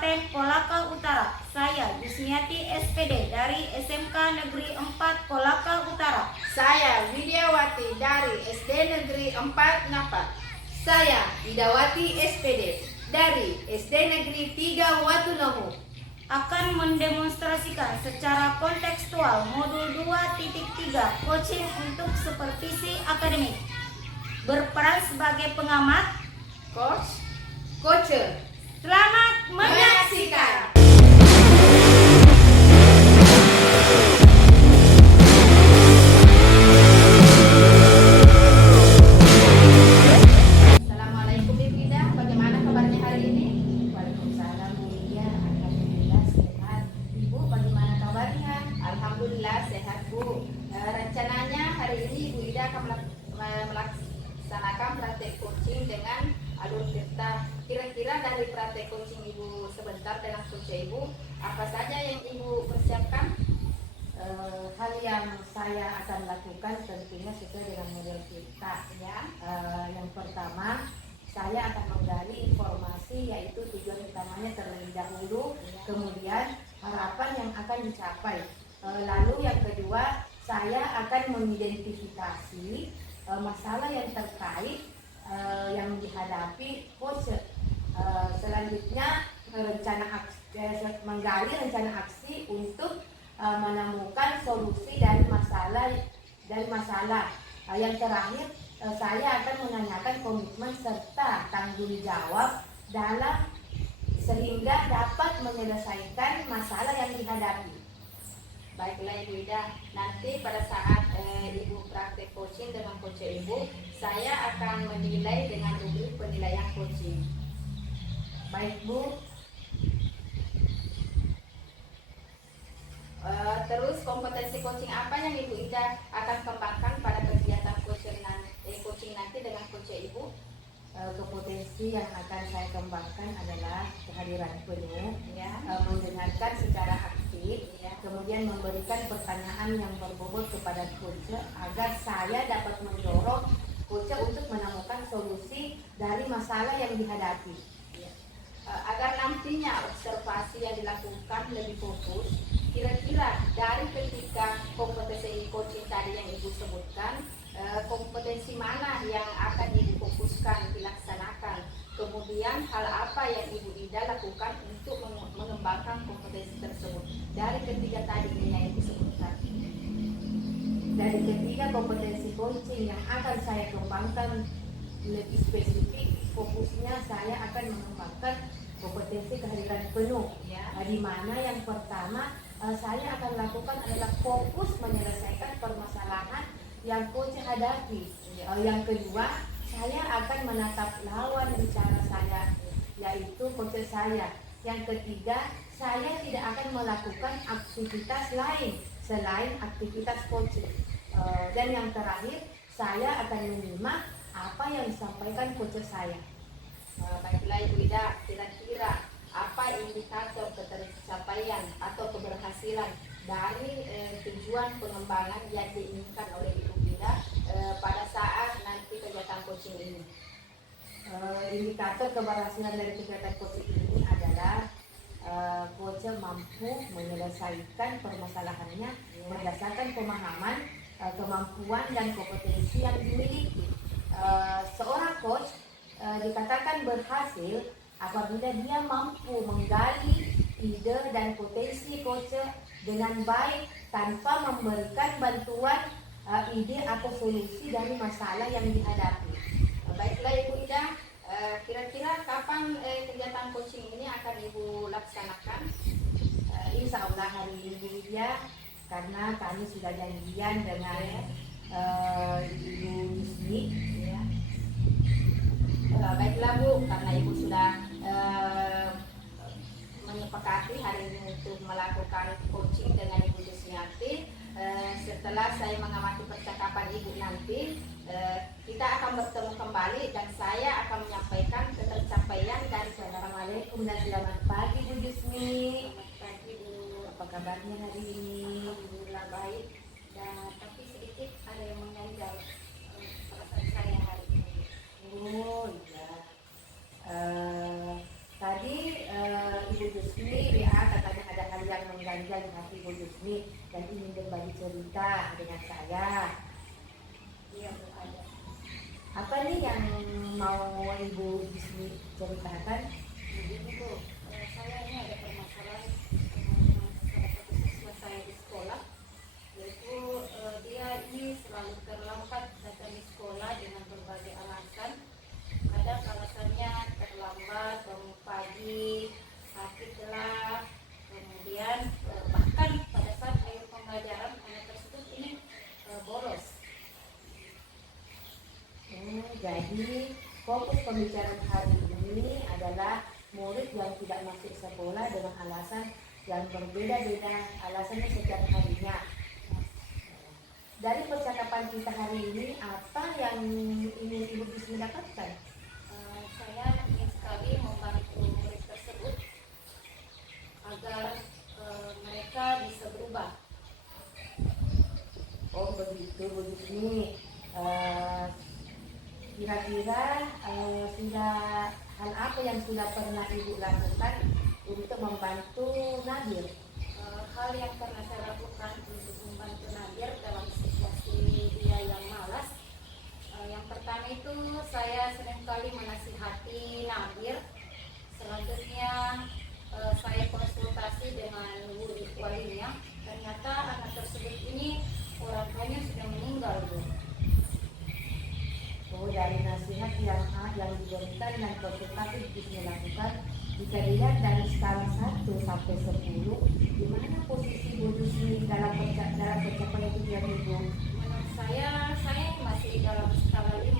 Kabupaten Kolaka Utara. Saya Yusniati SPD dari SMK Negeri 4 Kolaka Utara. Saya Widiawati dari SD Negeri 4 Ngapak. Saya Widawati SPD dari SD Negeri 3 Watunohu. Akan mendemonstrasikan secara kontekstual modul 2.3 coaching untuk supervisi akademik. Berperan sebagai pengamat, Coach, Coach, selamat menyaksikan. Assalamualaikum Ibu Ida, bagaimana kabarnya hari ini? Waalaikumsalam Bu Ida, alhamdulillah sehat. Ibu bagaimana kabarnya? Alhamdulillah sehat Bu. Rencananya hari ini Ibu Ida akan melaksanakan praktek coaching dengan alur cerita. Kira-kira dari praktek coaching Ibu sebentar dengan coach Ibu, apa saja yang Ibu persiapkan? Hal yang saya akan lakukan tentunya sesuai dengan model kita ya. Yang pertama, saya akan menggali informasi, yaitu tujuan utamanya terlebih dahulu, kemudian harapan yang akan dicapai. Lalu yang kedua, saya akan mengidentifikasi masalah yang terkait yang dihadapi coach. Selanjutnya menggali rencana aksi untuk menemukan solusi dari masalah. Yang terakhir, saya akan menanyakan komitmen serta tanggung jawab dalam sehingga dapat menyelesaikan masalah yang dihadapi. Baiklah Ibu Ida, nanti pada saat Ibu praktek coaching dengan coach Ibu, saya akan menilai dengan rubrik penilaian coaching. Baik Bu. Terus kompetensi coaching apa yang Ibu Ida akan kembangkan pada kegiatan coaching nanti dengan coach Ibu? Kompetensi yang akan saya kembangkan adalah kehadiran penuh, Ya. mendengarkan secara aktif, kemudian memberikan pertanyaan yang berbobot kepada coach agar saya dapat mendorong coach untuk menemukan solusi dari masalah yang dihadapi. Agar nantinya observasi yang dilakukan lebih fokus, kira-kira dari ketiga kompetensi coaching tadi yang Ibu sebutkan, kompetensi mana yang akan Ibu fokuskan dilaksanakan? Kemudian hal apa yang Ibu Ida lakukan untuk mengembangkan kompetensi tersebut dari ketiga tadi yang Ibu sebutkan? Dari ketiga kompetensi coaching yang akan saya kembangkan lebih spesifik, fokusnya saya akan mengembangkan kompetensi kehadiran penuh, di mana yang pertama saya akan lakukan adalah fokus menyelesaikan permasalahan yang coach hadapi. Yang kedua, saya akan menatap lawan bicara saya, yaitu coach saya. Yang ketiga, saya tidak akan melakukan aktivitas lain selain aktivitas coaching. Dan yang terakhir, saya akan menyimak apa yang disampaikan coach saya. Baiklah Ibu Ida, kira-kira apa indikator ketercapaian atau keberhasilan dari tujuan pengembangan yang diinginkan oleh Ibu Ida pada saat nanti kegiatan coaching ini? Indikator keberhasilan dari kegiatan coaching ini adalah coach mampu menyelesaikan permasalahannya berdasarkan pemahaman, kemampuan dan kompetensi yang dimiliki. Seorang coach dikatakan berhasil apabila dia mampu menggali ide dan potensi coach dengan baik tanpa memberikan bantuan ide atau solusi dari masalah yang dihadapi. Baiklah Ibu Ida, kira-kira kapan kegiatan coaching ini akan Ibu laksanakan? Insya Allah hari ini ya, karena kami sudah janjian dengan Ibu Yusni. Baiklah Bu, karena Ibu sudah menyepakati hari ini untuk melakukan coaching dengan Ibu Yusniati. Setelah saya mengamati percakapan Ibu nanti, kita akan bertemu kembali dan saya akan menyampaikan ketercapaian dari Assalamualaikum dan selamat pagi Bu Yusni. Selamat pagi Bu. Apa kabarnya hari ini? Alhamdulillah baik. Dan tapi sedikit ada yang mengganjal perasaan saya hari ini. Oh iya. Tadi Ibu Yusni WA katanya ada hal yang mengganjal di hati Ibu Yusni dan ingin berbagi cerita dengan saya. Iya Bu, ada. Apa nih yang mau Ibu Yusni ceritakan? Begini Bu, saya ini ada permasalahan dengan salah satu siswa saya di sekolah, yaitu dia ini selalu terlambat datang di sekolah dengan berbagai alasan. Kadang alasannya terlambat, bangun pagi, sakit lah, kemudian bahkan pada saat akhir pembelajaran anak tersebut ini bolos. Jadi fokus pembicaraan hari ini adalah murid yang tidak masuk sekolah dengan alasan yang berbeda-beda alasannya setiap harinya. Dari percakapan kita hari ini, apa yang ingin Ibu Yusni dapatkan? Saya ingin sekali membantu murid tersebut agar mereka bisa berubah. Oh begitu Bu Yusni. Kira-kira sudah hal apa yang sudah pernah Ibu lakukan untuk membantu Nadir? Hal yang pernah saya lakukan untuk membantu Nadir dalam situasi dia yang malas, yang pertama itu saya seringkali menasihati Nadir. Selanjutnya saya konsultasi dengan walinya. Ternyata anak tersebut ini orang tuanya sudah meninggal Bu. Oh, dari nasihat yang diberikan dan konsultasi Yusni lakukan, jika dilihat dari skala 1 sampai 10, di mana posisi Bu Yusni dalam pencapaian tujuan Ibu? Menurut saya masih dalam skala 5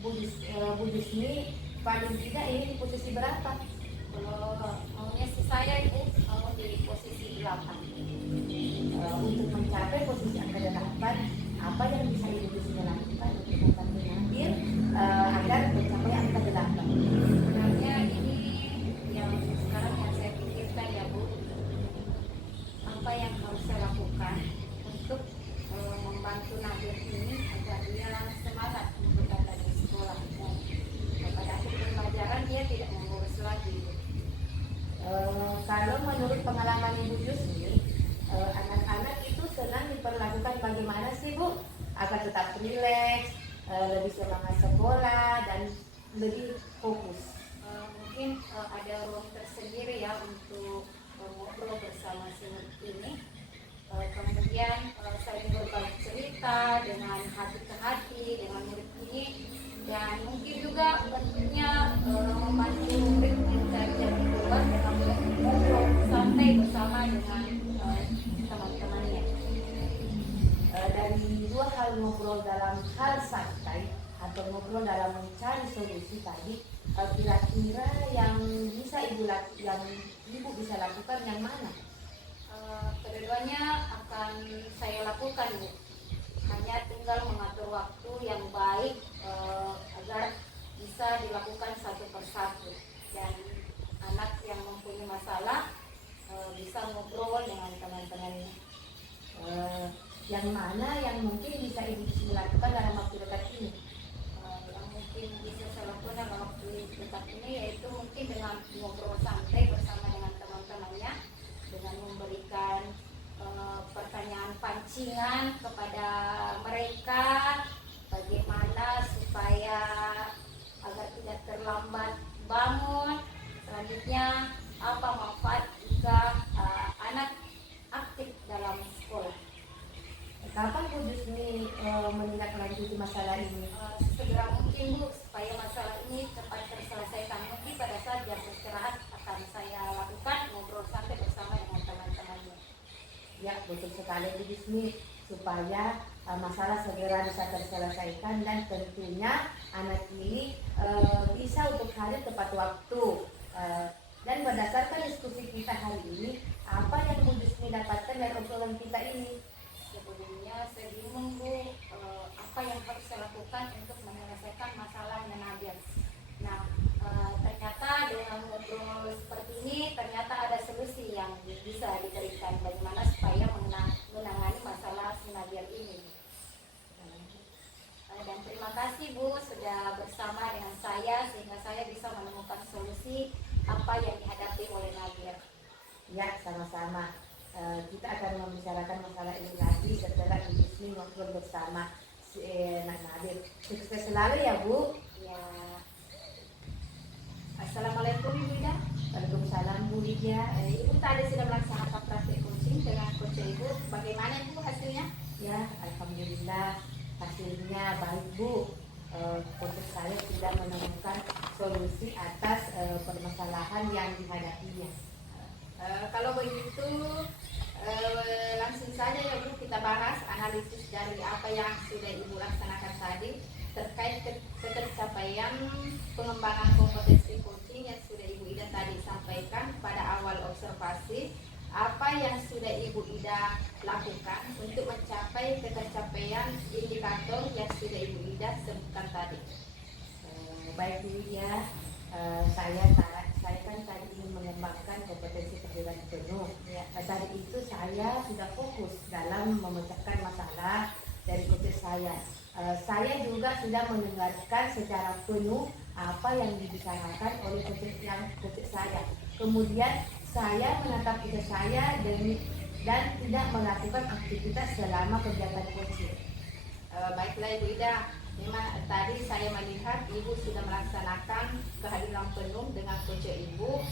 Bu. Bu Yusni paling tidak ini di posisi berapa? Kalau maunya sih saya itu mau di posisi 8. Untuk mencapai posisi angka 8, apa yang bisa Ibu Yusni lakukan untuk membantu Nadir agar mencapai angka 8? Sebenarnya ini yang sekarang yang saya pikirkan ya Bu, apa yang harus saya lakukan untuk membantu Nadir ini agar dia semangat untuk datang di sekolah dan pada akhir pembelajaran dia tidak mengurus lagi Bu. Kalau menurut pengalaman Ibu Yusni, anak-anak itu senang diperlakukan bagaimana sih Bu? Agar tetap rileks, lebih semangat sekolah dan lebih fokus. Mungkin ada ruang tersendiri ya untuk ngobrol bersama si murid ini. Kemudian saya berbagi cerita dengan hati ke hati dengan murid ini, dan mungkin juga bentuknya membantu murid mencari jalan keluar dengan ngobrol santai bersama dengan teman-temannya. Dari dua hal ngobrol dalam hal santai atau ngobrol dalam mencari solusi tadi, kira-kira yang ibu bisa lakukan yang mana? Kedua-duanya akan saya lakukan Bu. Hanya tinggal mengatur waktu yang baik agar bisa dilakukan satu persatu, dan anak yang mempunyai masalah bisa ngobrol dengan teman-temannya. Yang mana yang mungkin bisa Ibu lakukan dalam waktu dekat ini? Yang mungkin bisa saya lakukan dalam waktu dekat ini yaitu mungkin dengan ngobrol santai bersama dengan teman-temannya, dengan memberikan pertanyaan pancingan kepada mereka bagaimana supaya agar tidak terlambat bangun. Selanjutnya apa manfaat jika anak aktif dalam sekolah. Kapan Bu Yusni menindaklanjuti masalah ini? Segera mungkin Bu, supaya masalah ini cepat terselesaikan. Mungkin pada saat jam istirahat akan saya lakukan ngobrol santai bersama dengan teman-temannya. Ya, betul sekali Bu Yusni, supaya masalah segera bisa terselesaikan dan tentunya anak ini bisa untuk hadir tepat waktu. Dan berdasarkan diskusi kita hari ini, apa yang Bu Yusni dapatkan dari obrolan kita ini? Sebelumnya saya bingung Bu, apa yang harus saya lakukan untuk menyelesaikan masalahnya Nadir. Nah, ternyata dengan ngobrol seperti ini ternyata ada solusi yang bisa diberikan bagaimana supaya menangani masalah si Nadir ini. Dan terima kasih Bu sudah bersama dengan saya sehingga saya bisa menemukan solusi apa yang dihadapi oleh Nadir. Ya, sama-sama. Kita akan membicarakan masalah ini lagi setelah Ibu Sni ngobrol bersama Nak Nadir. Sukses selalu ya Bu. Ya. Assalamualaikum Ibu Ida. Waalaikumsalam Bu Lydia. Ibu tadi sudah melaksanakan praktik coaching dengan coach Ibu. Bagaimana Ibu hasilnya? Ya, alhamdulillah hasilnya baik Bu. Untuk saya sudah menemukan solusi atas permasalahan yang dihadapinya. Kalau begitu langsung saja ya Bu, kita bahas analisis dari apa yang sudah Ibu laksanakan tadi terkait ketercapaian pengembangan kompetensi coaching yang sudah Ibu Ida tadi sampaikan pada awal observasi. Apa yang sudah Ibu Ida lakukan untuk mencapai ketercapaian indikator yang sudah Ibu Ida sebutkan tadi? Baik Bu Lydia, saya kan tadi ingin mengembangkan kompetensi kehadiran penuh. Tadi itu saya sudah fokus dalam memecahkan masalah dari coach saya. Saya juga sudah mendengarkan secara penuh apa yang dibicarakan oleh coach saya. Kemudian saya menatap coach saya dan tidak melakukan aktivitas selama kegiatan coaching. Baiklah Ibu Ida, memang tadi saya melihat Ibu sudah melaksanakan kehadiran penuh dengan coach Ibu.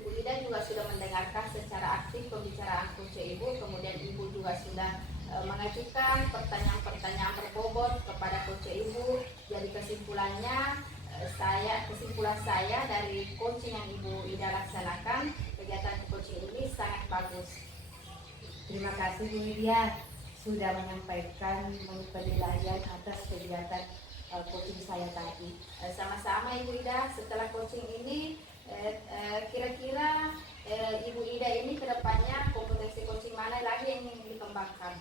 Ibu Ida juga sudah mendengarkan secara aktif pembicaraan coach Ibu, kemudian Ibu juga sudah mengajukan pertanyaan-pertanyaan berbobot kepada coach Ibu. Jadi kesimpulan saya dari coaching yang Ibu Ida laksanakan, kegiatan coaching ini sangat bagus. Terima kasih Bu Lydia sudah menyampaikan penilaian atas kegiatan coaching saya tadi. Sama-sama Ibu Ida. Setelah coaching ini kira-kira Ibu Ida ini kedepannya kompetensi coaching mana lagi yang ingin dikembangkan?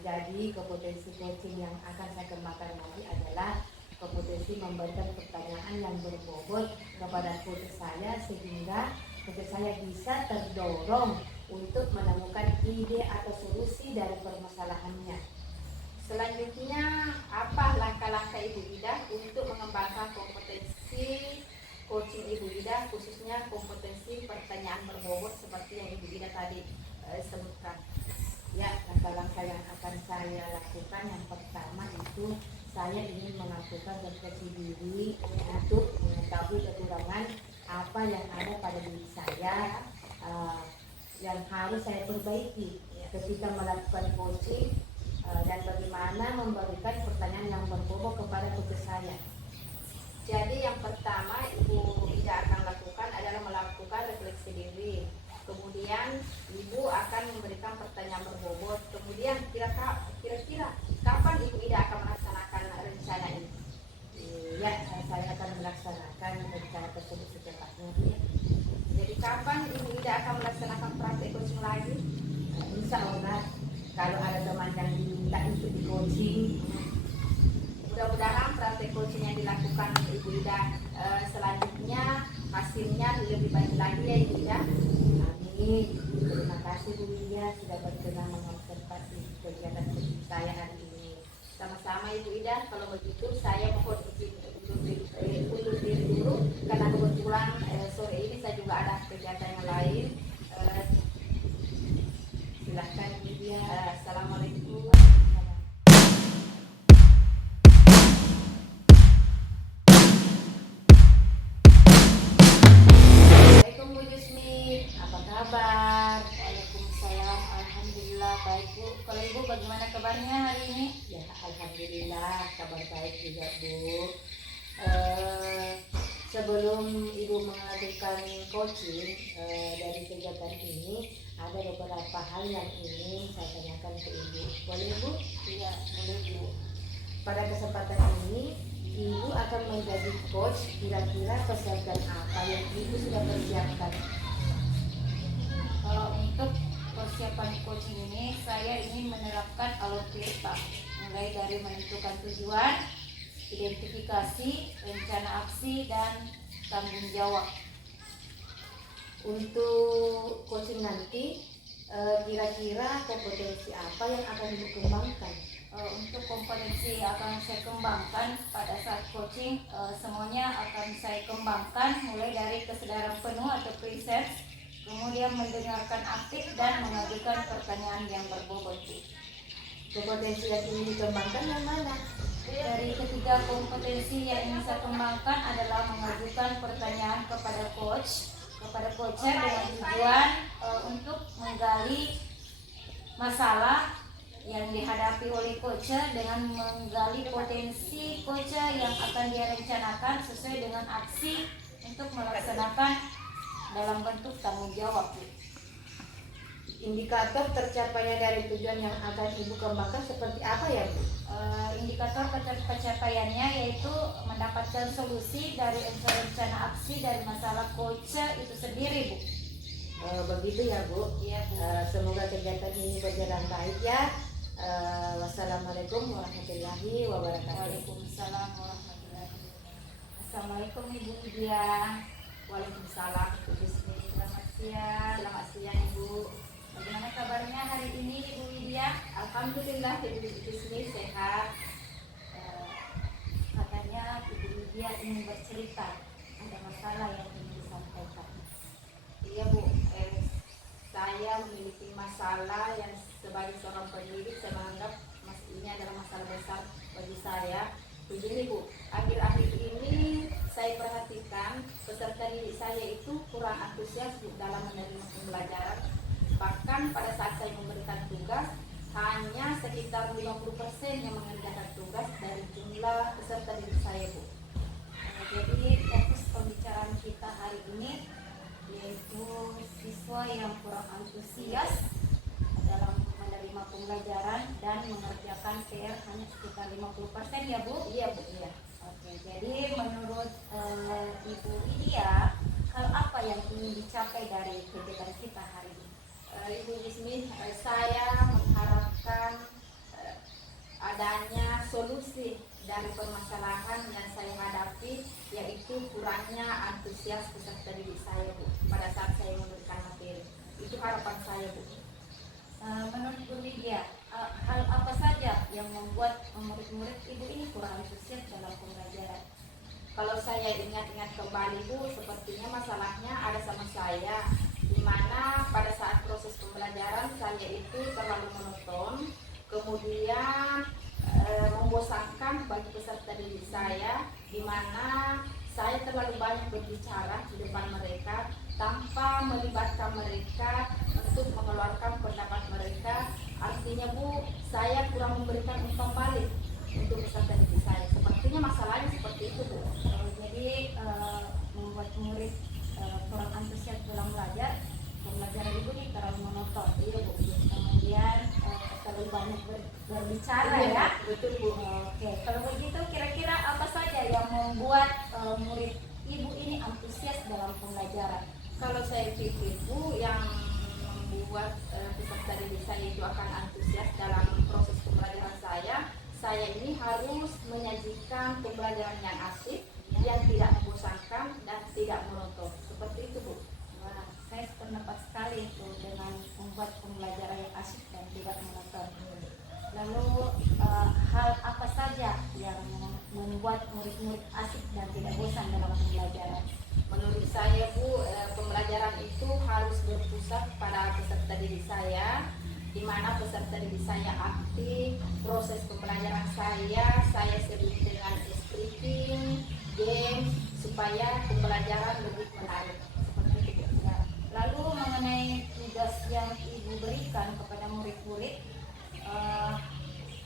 Jadi kompetensi coaching yang akan saya kembangkan lagi adalah kompetensi memberikan pertanyaan yang berbobot kepada coach saya sehingga coach saya bisa terdorong untuk menemukan ide atau solusi dari permasalahannya. Selanjutnya, apa langkah-langkah Ibu Ida untuk mengembangkan kompetensi coaching Ibu Ida, khususnya kompetensi pertanyaan berbobot seperti yang Ibu Ida tadi sebutkan? Ya, langkah-langkah yang akan saya lakukan yang pertama itu saya ingin melakukan refleksi diri untuk mengetahui kekurangan apa yang ada pada diri saya yang harus saya perbaiki ketika melakukan coaching dan bagaimana memberikan pertanyaan yang berbobot kepada coach saya. Jadi yang pertama Ibu Ida akan lakukan adalah melakukan refleksi diri. Kemudian Ibu akan memberikan pertanyaan berbobot. Kemudian kira-kira kapan Ibu Ida akan melaksanakan rencana ini? Ya, saya akan melaksanakan rencana tersebut secepatnya. Jadi kapan Ibu Ida akan melaksanakan praktek coaching lagi? Insya Allah kalau ada teman yang diminta untuk di coaching, mudah-mudahan praktek coaching yang dilakukan Ibu Ida selanjutnya hasilnya lebih baik lagi ya Ibu Ida. amin. Terima kasih Bu Lydia sudah berkenan mengobservasi kegiatan coaching saya hari ini. Sama-sama Ibu Ida. Kalau begitu saya mohon izin undur diri dulu karena kebetulan sore ini saya juga ada kegiatan yang lain. Silahkan Bu Lydia. Assalamualaikum. Assalamualaikum Bu Yusni. Apa kabar? Waalaikumsalam. Alhamdulillah baik Bu. Kalau Ibu bagaimana kabarnya hari ini? Ya, alhamdulillah kabar baik juga Bu. Sebelum Ibu mengadakan coaching dari kegiatan ini, ada beberapa hal yang ingin saya tanyakan ke Ibu. Boleh Bu? Iya, boleh Bu. Pada kesempatan ini, Ibu akan menjadi coach. Kira-kira persiapan apa yang Ibu sudah persiapkan? Kalau untuk persiapan coaching ini, saya ingin menerapkan alur cerita, mulai dari menentukan tujuan, identifikasi, rencana aksi, dan tanggung jawab. Untuk coaching nanti, kira-kira kompetensi apa yang akan Ibu kembangkan? untuk kompetensi akan saya kembangkan pada saat coaching, semuanya akan saya kembangkan mulai dari kesadaran penuh atau preset, kemudian mendengarkan aktif dan mengajukan pertanyaan yang berbobot. Kompetensi yang ingin dikembangkan yang mana? Dari ketiga kompetensi yang ingin saya kembangkan adalah mengajukan pertanyaan kepada coacher dengan tujuan untuk menggali masalah yang dihadapi oleh coacher dengan menggali potensi coacher yang akan dia rencanakan sesuai dengan aksi untuk melaksanakan dalam bentuk tanggung jawab. Indikator tercapainya dari tujuan yang akan Ibu kembangkan seperti apa ya Bu? Indikator pencapaiannya yaitu mendapatkan solusi dari rencana aksi dari masalah coacher itu sendiri, Bu. Begitu ya Bu. Iya, Bu. Semoga kegiatan ini berjalan baik ya. Wassalamualaikum warahmatullahi wabarakatuh. Waalaikumsalam warahmatullahi wabarakatuh. Assalamualaikum Ibu Widya. Waalaikumsalam Bu Yusmi. Selamat siang. Selamat siang Ibu. Bagaimana kabarnya hari ini Ibu Widya? Alhamdulillah Ibu Yusmi sehat. Katanya Ibu Widya ingin bercerita, ada masalah yang ingin disampaikan. Iya Bu, saya memiliki masalah yang sebagai seorang pendidik saya menganggap ini adalah masalah besar bagi saya. Begini Bu, akhir-akhir ini saya perhatikan peserta didik saya itu kurang antusias Bu dalam menerima pembelajaran. Bahkan pada saat saya memberikan tugas, hanya sekitar 50% yang mengerjakan tugas dari jumlah peserta didik saya Bu. Jadi fokus pembicaraan kita hari ini yaitu siswa yang kurang antusias dalam menerima pembelajaran dan mengerjakan PR hanya sekitar 50% ya Bu? Iya Bu, iya. Oke, jadi menurut Ibu Widya, hal apa yang ingin dicapai dari kegiatan kita hari ini? Ibu Yusmi, saya mengharapkan adanya solusi dari permasalahan yang saya hadapi, yaitu kurangnya antusias peserta didik saya Bu pada saat saya memberikan materi. Itu harapan saya Bu. Menurut Bu Widya, hal apa saja yang membuat murid-murid Ibu ini kurang antusias dalam pembelajaran? Kalau saya ingat-ingat kembali Bu, sepertinya masalahnya ada sama saya, di mana pada saat proses pembelajaran saya itu terlalu monoton, kemudian membosankan bagi peserta didik saya, di mana saya terlalu banyak berbicara di depan mereka tanpa melibatkan mereka untuk mengeluarkan pendapat mereka. Artinya Bu, saya kurang memberikan umpan balik untuk peserta didik saya. Sepertinya masalahnya seperti itu Bu. Jadi membuat murid kurang antusias dalam belajar, pembelajaran Ibu ini terlalu monoton. Iya Bu. Kemudian terlalu banyak berbicara ya. Betul Bu. Oke, kalau begitu kira-kira apa saja yang membuat murid Ibu ini antusias dalam pembelajaran? Kalau saya pikir Bu, yang membuat peserta didik saya itu akan antusias dalam proses pembelajaran saya ini harus menyajikan pembelajaran yang asik, yang tidak membosankan dan tidak monoton. Seperti itu Bu. Wah, saya sependapat sekali itu dengan membuat pembelajaran yang asik dan tidak monoton. Lalu hal apa saja yang membuat murid-murid asik dan tidak bosan dalam pembelajaran? Menurut saya Bu, pembelajaran itu harus berpusat pada peserta didik saya, di mana peserta didik saya aktif. Proses pembelajaran saya sebut dengan speaking, game, supaya pembelajaran lebih menarik. Seperti itu. Ya. Lalu mengenai tugas yang Ibu berikan kepada murid-murid,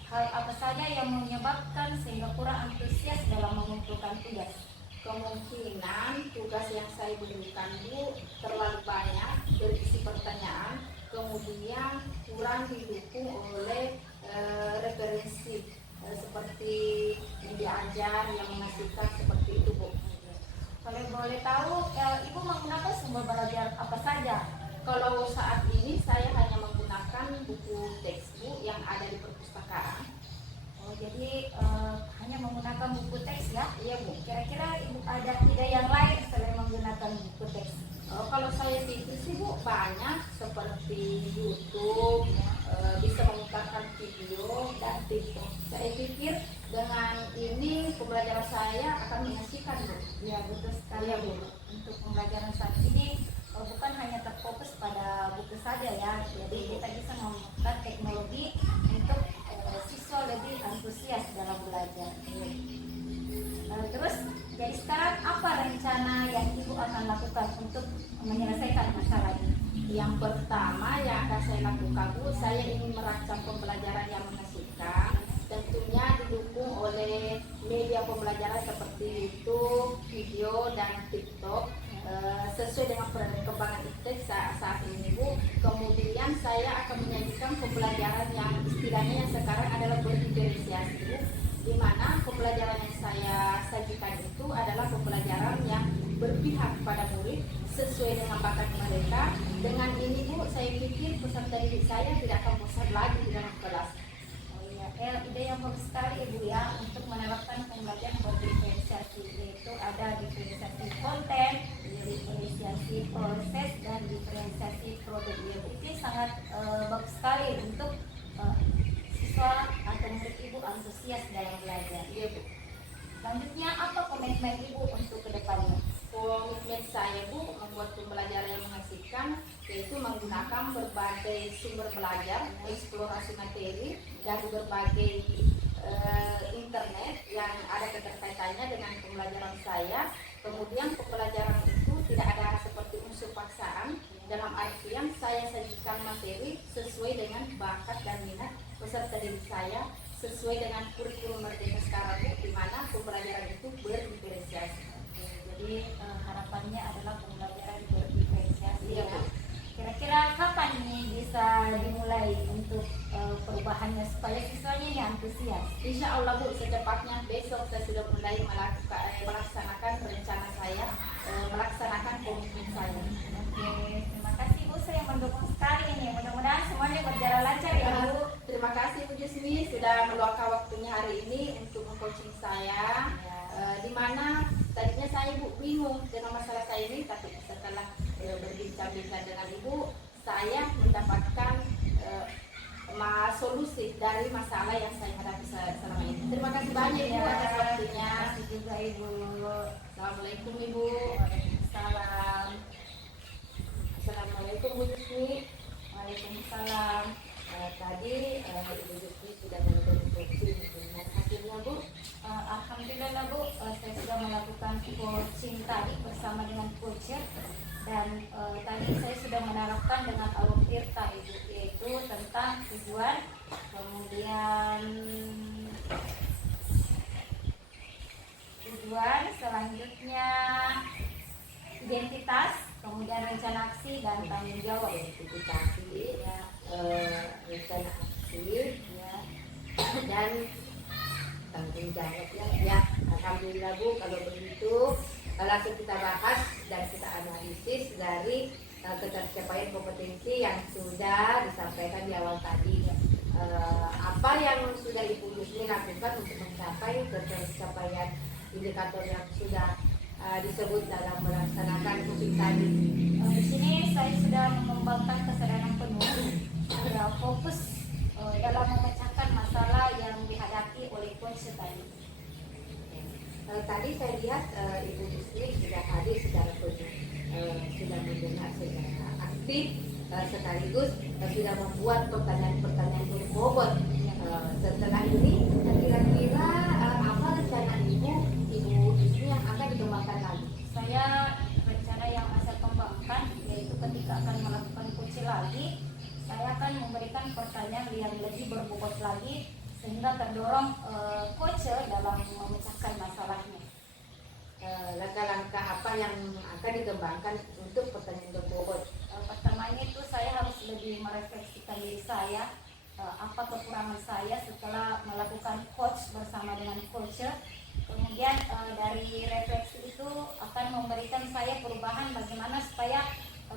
hal apa saja yang menyebabkan sehingga kurang antusias dalam mengumpulkan tugas? Kemungkinan tugas yang saya berikan Bu terlalu banyak, berisi pertanyaan, kemudian kurang didukung oleh referensi seperti media ajar yang menghasilkan seperti itu Bu. Kalau boleh tahu, Ibu menggunakan sumber belajar apa saja? Kalau saat ini saya hanya menggunakan buku textbook yang ada di perpustakaan. Oh, jadi hanya menggunakan buku teks ya? Iya Bu. Kira-kira Ibu ada ide yang lain selain menggunakan buku teks? Kalau saya pikir sih Bu, banyak seperti YouTube, bisa memutarkan video dan TikTok. Ya betul sekali Iya, Bu. Bu. Untuk pembelajaran saat ini bukan hanya terfokus pada buku saja ya. Jadi kita bisa memanfaatkan teknologi untuk siswa lebih antusias dalam belajar. Terus jadi sekarang apa rencana yang Ibu akan lakukan untuk menyelesaikan masalah ini? Yang pertama yang akan saya lakukan, Bu, saya ingin merancang pembelajaran yang mengasihkan, tentunya didukung oleh media pembelajaran seperti YouTube, video, dan TikTok, sesuai dengan perkembangan IPTEK saat ini, Bu. Kemudian saya akan menyajikan pembelajaran yang istilahnya yang sekarang adalah berdiferensiasi, Bu, di mana pembelajaran yang saya sajikan itu adalah pembelajaran yang berpihak pada murid sesuai dengan bakat mereka. Dengan ini, Bu, saya pikir peserta didik saya tidak akan bosan lagi di dalam kelas. Oh iya, ide yang bagus sekali Ibu ya untuk menerapkan pembelajaran berdiferensiasi, yaitu ada diferensiasi konten, diferensiasi proses, dan diferensiasi produk. Ya, ini sangat bagus sekali untuk siswa atau murid Ibu antusias dalam belajar. Iya, Bu. Selanjutnya apa komitmen Ibu untuk kedepannya? Komitmen saya, Bu, membuat pembelajaran yang mengasihkan, yaitu menggunakan berbagai sumber belajar, eksplorasi materi dari berbagai internet yang ada keterkaitannya dengan pembelajaran saya. Kemudian pembelajaran itu tidak ada seperti unsur paksaan, dalam artian saya sajikan materi sesuai dengan bakat dan minat peserta didik saya, sesuai dengan kurikulum Merdeka Sekarang, di mana pembelajaran itu berdiferensiasi. Jadi harapannya adalah pembelajaran berdiferensiasi Iya, ya. Bu. Kira-kira kapan nih bisa dimulai untuk perubahannya supaya siswanya ini antusias? Insya Allah, Bu, secepatnya besok saya sudah mulai melaksanakan rencana saya, melaksanakan komitmen saya. Oke, terima kasih Bu, saya mendukung sekali ini. Mudah-mudahan semuanya berjalan lancar ya Bu. Terima kasih, Bu Jusmi, sudah meluangkan waktunya hari ini untuk mengcoaching saya. Di mana tadinya saya, Bu, bingung dengan masalah saya ini, tapi setelah berbincang-bincang dengan Ibu, saya mendapatkan solusi dari masalah yang saya hadapi selama ini. Terima kasih banyak, Ibu, atas waktunya. Terima kasih juga Ibu. Assalamualaikum, Ibu. Waalaikumsalam. Assalamualaikum, Bu Jusmi. Waalaikumsalam. Tadi Ibu Jusmi sudah melakukan coaching dengan hasilnya, Bu. Alhamdulillah Bu, saya sudah melakukan coaching tadi bersama dengan coach dan tadi saya sudah menerapkan dengan alur tirta Ibu, yaitu tentang tujuan, kemudian selanjutnya identitas, kemudian rencana aksi dan tanggung jawab. Identifikasi, Ya, rencana aksi, ya. dan tanggung jawab, ya. Ya, alhamdulillah, Bu, kalau begitu langsung kita bahas dan kita analisis dari ketercapaian kompetensi yang sudah disampaikan di awal tadi. Apa yang sudah Ibu Jusmi lakukan untuk mencapai ketercapaian indikator yang sudah disebut dalam melaksanakan coaching tadi? Di sini saya sudah mengembangkan kesadaran penuh, sudah fokus dalam memecahkan masalah yang dihadapi oleh coach tadi. Tadi saya lihat Ibu Jusmi sudah hadir secara penuh, sudah mendengar secara aktif, sekaligus sudah membuat pertanyaan-pertanyaan berbobot. Setelah ini, kira-kira apa rencana Ibu Jusmi yang akan dikembangkan lagi? Saya rencana yang saya kembangkan yaitu ketika akan melakukan coaching lagi, saya akan memberikan pertanyaan yang lebih berbobot lagi sehingga terdorong coach dalam memecahkan masalahnya. Langkah-langkah apa yang akan dikembangkan untuk pertanyaan berbobot? Pertamanya itu saya harus lebih merefleksikan diri saya, apa kekurangan saya setelah melakukan coach bersama dengan coach. Kemudian dari refleksi itu akan memberikan saya perubahan bagaimana supaya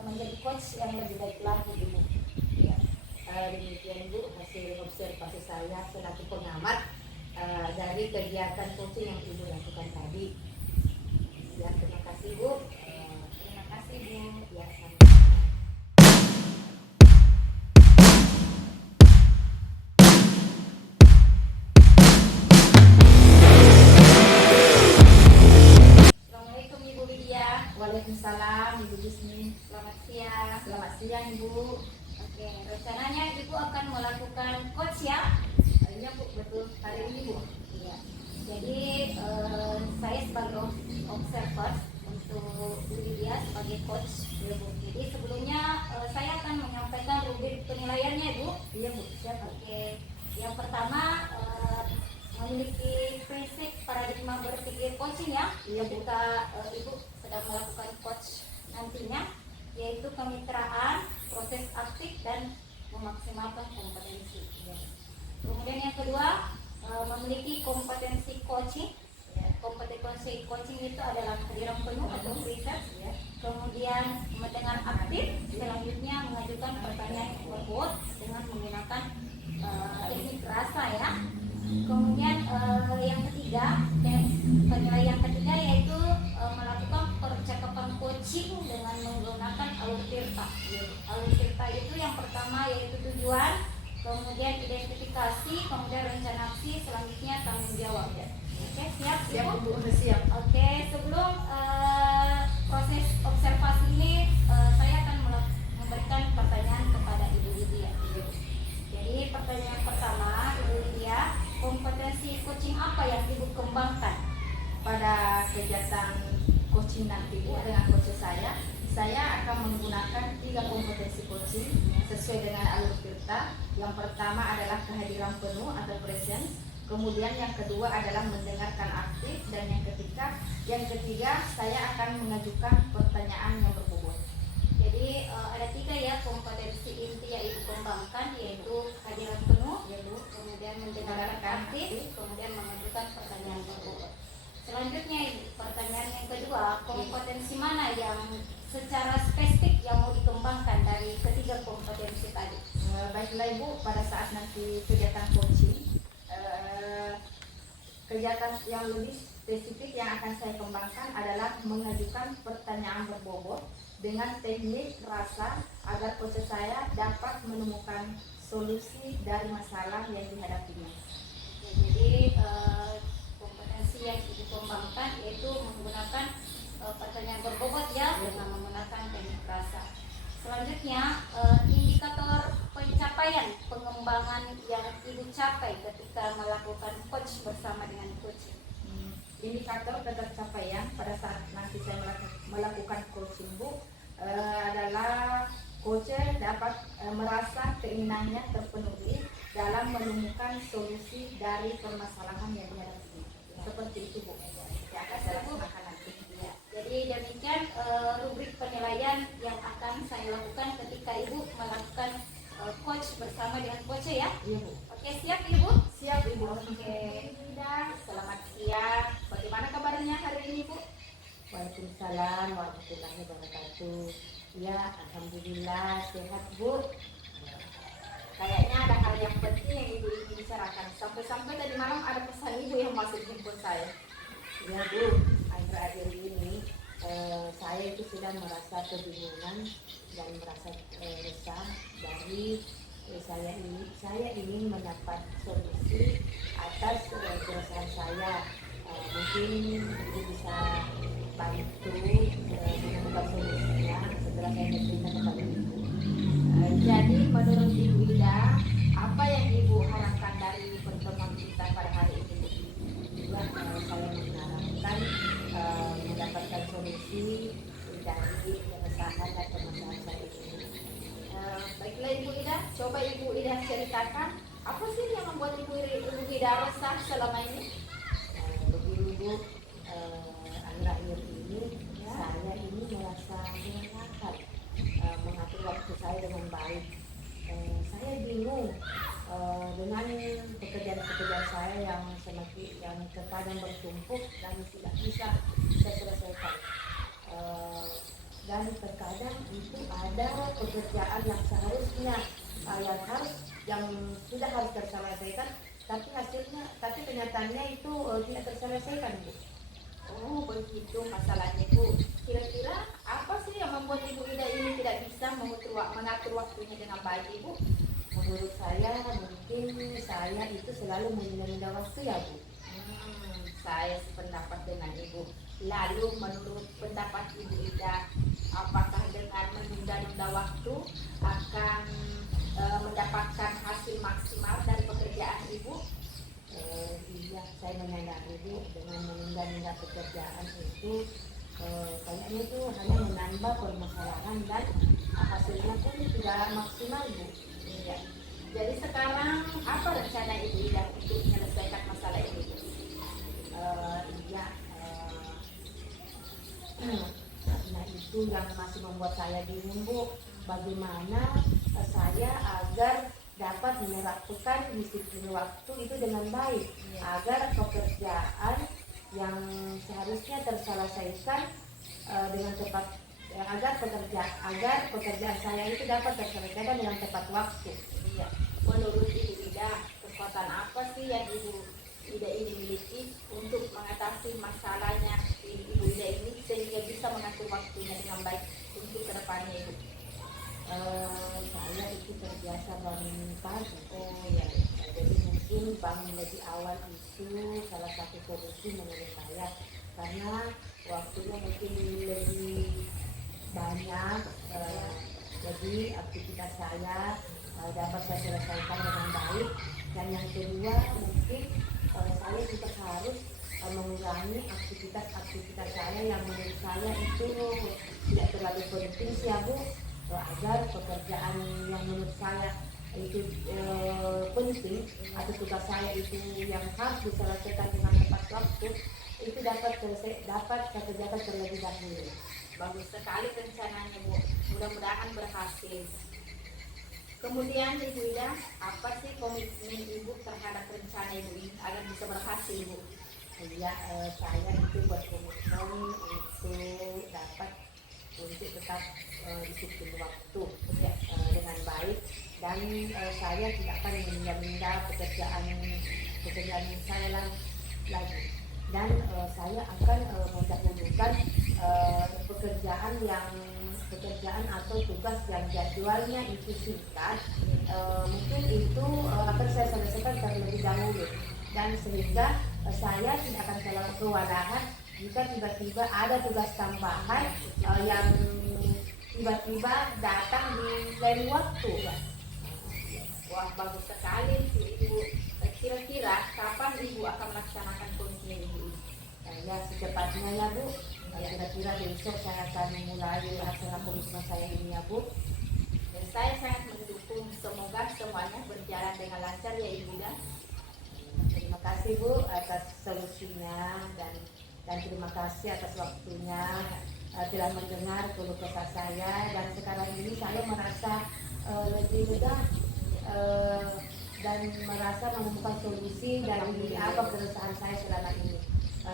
menjadi coach yang lebih baik lagi, Ibu. Ya. Demikian, Bu, hasil observasi saya selaku pengamat dari kegiatan coaching yang Ibu lakukan tadi. Ya, terima kasih, Bu. Terima kasih, Bu. Ya, sama. Assalamualaikum Waalaikumsalam Ibu Yusmi. Selamat siang. Selamat siang Ibu. Oke, rencananya Ibu akan melakukan coach ya? Iya Bu, betul. Hari ini Bu. Iya. Jadi saya sebagai observer untuk Bu Lydia sebagai coach ya Bu. Jadi sebelumnya saya akan menyampaikan rubrik penilaiannya Bu. Iya Bu, siap Bu. Oke, yang pertama memiliki prinsip paradigma berpikir coaching ya. Iya, Bu. Ketika Ibu sedang melakukan coach nantinya, yaitu kemitraan, proses aktif dan memaksimalkan kompetensi. Ya. Kemudian yang kedua memiliki kompetensi coaching. Ya, kompetensi coaching itu adalah kehadiran penuh atau research. Ya. Kemudian mendengar aktif, selanjutnya mengajukan pertanyaan yang berbobot dengan menggunakan teknik rasa ya. Kemudian yang ketiga, penilaian yang ketiga yaitu melakukan percakapan coaching dengan menggunakan alur tirta. Alur tirta itu yang pertama yaitu tujuan, kemudian identifikasi, kemudian rencana aksi, selanjutnya tanggung jawab. Oke, siap Siap Ibu? Bu, siap. Oke, sebelum proses observasi ini saya akan memberikan pertanyaan kepada Ibu Lydia. Jadi pertanyaan pertama, Ibu Lydia, kompetensi coaching apa yang Ibu kembangkan? Pada kegiatan coaching nanti Bu dengan coach saya akan menggunakan 3 kompetensi coaching sesuai dengan alur tirta. Yang pertama adalah kehadiran penuh atau presence. Kemudian yang kedua adalah mendengarkan aktif, dan yang ketiga saya akan mengajukan pertanyaan yang berbobot. Jadi ada 3 ya kompetensi inti yang Ibu kembangkan, yaitu kehadiran penuh, kemudian mendengarkan aktif, kemudian mengajukan pertanyaan berbobot. Selanjutnya Ibu, pertanyaan yang kedua, kompetensi mana yang secara spesifik yang mau dikembangkan dari ketiga kompetensi tadi? Baiklah Ibu, pada saat nanti kegiatan coaching, kegiatan yang lebih spesifik yang akan saya kembangkan adalah mengajukan pertanyaan berbobot dengan teknik rasa agar coach saya dapat menemukan solusi dari masalah yang dihadapinya. Ya, jadi kompetensi yang dikembangkan yaitu menggunakan pertanyaan berbobot ya, dengan menggunakan teknik rasa. Selanjutnya indikator pencapaian pengembangan yang Ibu capai ketika melakukan coach bersama dengan coach. Indikator ketercapaian pada saat nanti saya melakukan coaching Bu adalah coach dapat merasa keinginannya terpenuhi dalam menemukan solusi dari permasalahan yang dihadapi. Seperti itu Bu. Ya, akan saya laksanakan nanti. Ya, jadi demikian rubrik penilaian yang akan saya lakukan ketika Ibu melakukan coach bersama dengan coach ya. Iya Bu. Oke, siap Ibu? Siap Ibu. Oke, selamat siang. Bagaimana kabarnya hari ini Bu? Waalaikumsalam warahmatullahi wabarakatuh. Ya, alhamdulillah sehat Bu. Kayaknya ada hal yang penting yang Ibu ingin bicarakan. Sampai-sampai tadi malam ada pesan Ibu yang masuk handphone saya. Ya Bu, akhir-akhir ini saya itu sudah merasa kebingungan dan merasa resah dari saya ingin mendapat solusi atas keresahan saya. Mungkin Ibu bisa bantu menemukan solusinya setelah saya bercerita kepada Ibu. Jadi menurut Ibu Ida, apa yang Ibu harapkan dari pertemuan kita pada hari ini? Ya, saya mengharapkan mendapatkan solusi dari keresahan dan permasalahan saya ini. Baiklah Ibu Ida, coba Ibu Ida ceritakan apa sih yang membuat Ibu Ida resah selama ini? Begini Bu, akhir-akhir ini saya ini merasa kelelahan mengatur waktu saya dengan baik. Saya bingung dengan pekerjaan-pekerjaan saya yang terkadang bertumpuk dan tidak bisa saya selesaikan. Dan terkadang itu ada pekerjaan yang seharusnya yang sudah harus terselesaikan, tapi kenyataannya itu tidak terselesaikan Bu. Oh begitu masalahnya Bu. Kira-kira apa sih yang membuat Ibu Ida ini tidak bisa mengatur waktunya dengan baik Ibu? Menurut saya mungkin saya itu selalu menunda waktu ya Bu. Saya sependapat dengan Ibu. Lalu menurut pendapat Ibu Ida, apakah dengan menunda-nunda waktu akan mendapatkan hasil maksimal dari pekerjaan Ibu? Iya, saya menyadari Bu, dengan menunda-nunda pekerjaan itu kayaknya itu hanya menambah permasalahan dan hasilnya pun tidak maksimal Bu. Iya. Jadi sekarang apa rencana Ibu Ida untuk menyelesaikan masalah ini? Iya, nah itu yang masih membuat saya bingung Bu, bagaimana saya agar dapat menerapkan disiplin waktu itu dengan baik, agar pekerjaan yang seharusnya terselesaikan dengan tepat, agar pekerjaan saya itu dapat terselesaikan dengan tepat waktu. Iya. Menurut Ibu Ida, kekuatan apa sih yang Ibu Ida ini miliki untuk mengatasi masalahnya Ibu Ida ini sehingga bisa mengatur waktunya dengan baik untuk kedepannya Ibu? Saya itu terbiasa bangun pagi. Oh ya. Jadi mungkin bangun lebih awal itu salah satu solusi menurut saya, karena waktunya mungkin lebih banyak, jadi aktivitas saya dapat saya selesaikan dengan baik. Dan yang kedua mungkin saya juga harus mengurangi aktivitas saya yang menurut saya itu tidak terlalu penting sih ya Bu, agar pekerjaan yang menurut saya itu penting atau tugas saya itu yang harus diselesaikan dengan tepat waktu itu dapat saya kerjakan terlebih dahulu. Bagus sekali rencananya Bu, mudah-mudahan berhasil. Kemudian Ibu Ida, apa sih komitmen Ibu terhadap rencana Ibu ini agar bisa berhasil Bu? Iya, saya itu berkomitmen untuk dapat untuk tetap disiplin waktu ya, dengan baik, dan saya tidak akan menunda-nunda pekerjaan saya lagi, dan saya akan mendahulukan pekerjaan atau tugas yang jadwalnya itu singkat, mungkin itu akan saya selesaikan terlebih dahulu, dan sehingga saya tidak akan terlalu kewalahan jika tiba-tiba ada tugas tambahan yang tiba-tiba datang di lain waktu. Wah, bagus sekali Ibu. Kira-kira kapan Ibu akan melaksanakan komitmen Ibu? Ya secepatnya ya Bu. Kira-kira besok saya akan mulai melaksanakan komitmen saya ini ya Bu. Dan saya sangat mendukung, semoga semuanya berjalan dengan lancar ya Ibu Ida. Terima kasih Bu atas solusinya, dan terima kasih atas waktunya telah mendengar keluh kesah saya, dan sekarang ini saya merasa lebih lega dan merasa menemukan solusi dari apa keresahan saya selama ini.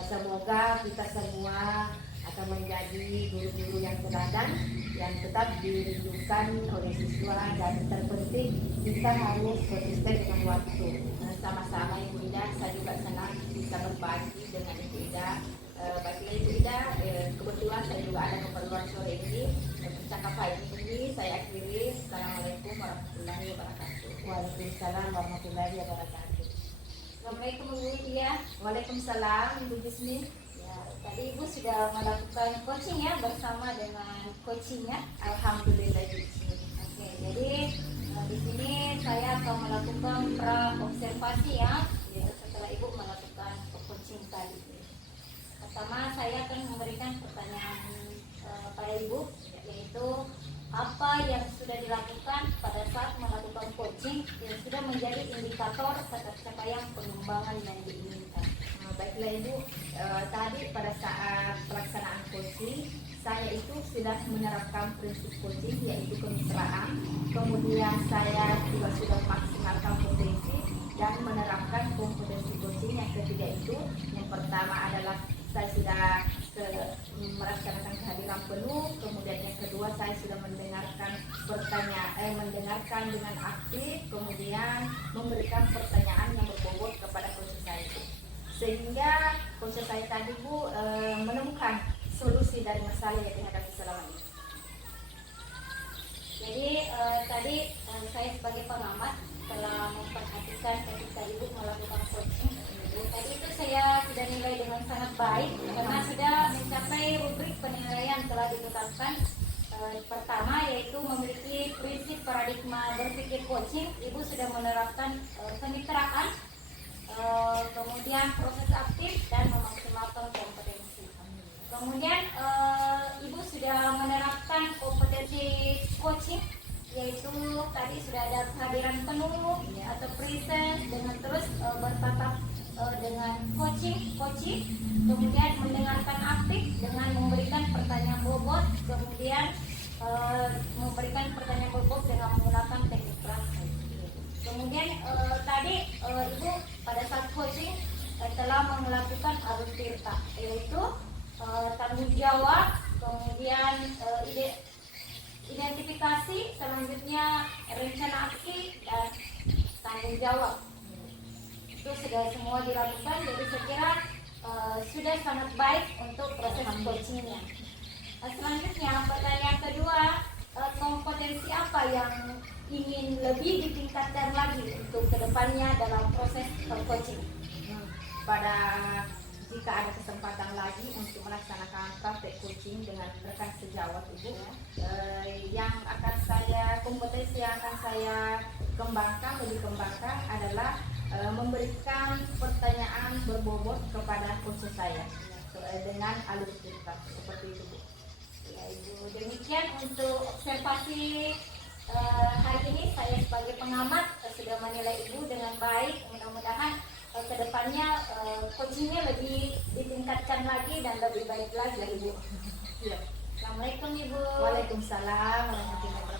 Semoga kita semua akan menjadi guru-guru yang teladan yang tetap dirindukan oleh siswa, dan terpenting kita harus konsisten dengan waktu. Sama-sama Ibu Ida, saya juga senang bisa berbagi dengan Ibu Ida. Baiklah Ibu Ida, kebetulan saya juga ada keperluan sore ini. Percakapan ini saya akhiri. Assalamualaikum warahmatullahi wabarakatuh. Waalaikumsalam warahmatullahi wabarakatuh. Assalamualaikum Ibu Ida. Waalaikumsalam Ibu Bismi. Ya, tadi Ibu sudah melakukan coaching ya bersama dengan coachingnya. Alhamdulillah Ibu. Oke, jadi di sini saya akan melakukan pra-observasi ya, setelah Ibu melakukan coaching tadi. Pertama saya akan memberikan pertanyaan pada Ibu, yaitu apa yang sudah dilakukan pada saat melakukan coaching yang sudah menjadi indikator capaian pengembangan yang diinginkan. Baiklah Ibu, tadi pada saat pelaksanaan coaching saya itu sudah menerapkan prinsip coaching yaitu kemitraan. Kemudian saya juga sudah maksimalkan potensi dan menerapkan kompetensi coaching. Yang ketiga itu, yang pertama adalah saya sudah melaksanakan kehadiran penuh. Kemudian yang kedua, saya sudah mendengarkan dengan aktif, kemudian memberikan pertanyaan yang berbobot kepada coach saya itu, sehingga coach saya tadi Bu menemukan solusi dari masalah yang dihadapi selama ini. Jadi tadi saya sebagai pengamat telah memperhatikan ketika Ibu melakukan coaching. Tadi itu saya sudah nilai dengan sangat baik karena sudah mencapai rubrik penilaian telah ditetapkan. Pertama yaitu memiliki prinsip paradigma berpikir coaching. Ibu sudah menerapkan kemitraan, kemudian proses aktif dan memaksimalkan kompetensi. Kemudian ibu sudah menerapkan kompetensi coaching, yaitu tadi sudah ada kehadiran penuh atau present dengan terus bertatap dengan coaching, kemudian mendengarkan aktif dengan memberikan pertanyaan bobot, kemudian memberikan pertanyaan bobot dengan menggunakan teknik praktik. Kemudian tadi ibu pada saat coaching telah melakukan arus tirta, yaitu tanggung jawab, kemudian identifikasi, selanjutnya rencana aksi dan tanggung jawab. Itu sudah semua dilakukan, jadi saya kira sudah sangat baik untuk proses coachingnya. Selanjutnya pertanyaan kedua, kompetensi apa yang ingin lebih ditingkatkan lagi untuk kedepannya dalam proses coaching? Pada jika ada kesempatan lagi untuk melaksanakan praktek coaching dengan rekan sejawat Ibu, kompetensi yang akan saya lebih kembangkan adalah memberikan pertanyaan berbobot kepada coach saya dengan alur cerita seperti itu, Bu. Ya, Ibu, demikian untuk observasi hari ini. Saya sebagai pengamat sudah menilai Ibu dengan baik. Mudah-mudahan kedepannya coachingnya lebih ditingkatkan lagi dan lebih baik lagi, Ibu. Ya. Assalamualaikum, Ibu. Waalaikumsalam warahmatullahi wabarakatuh.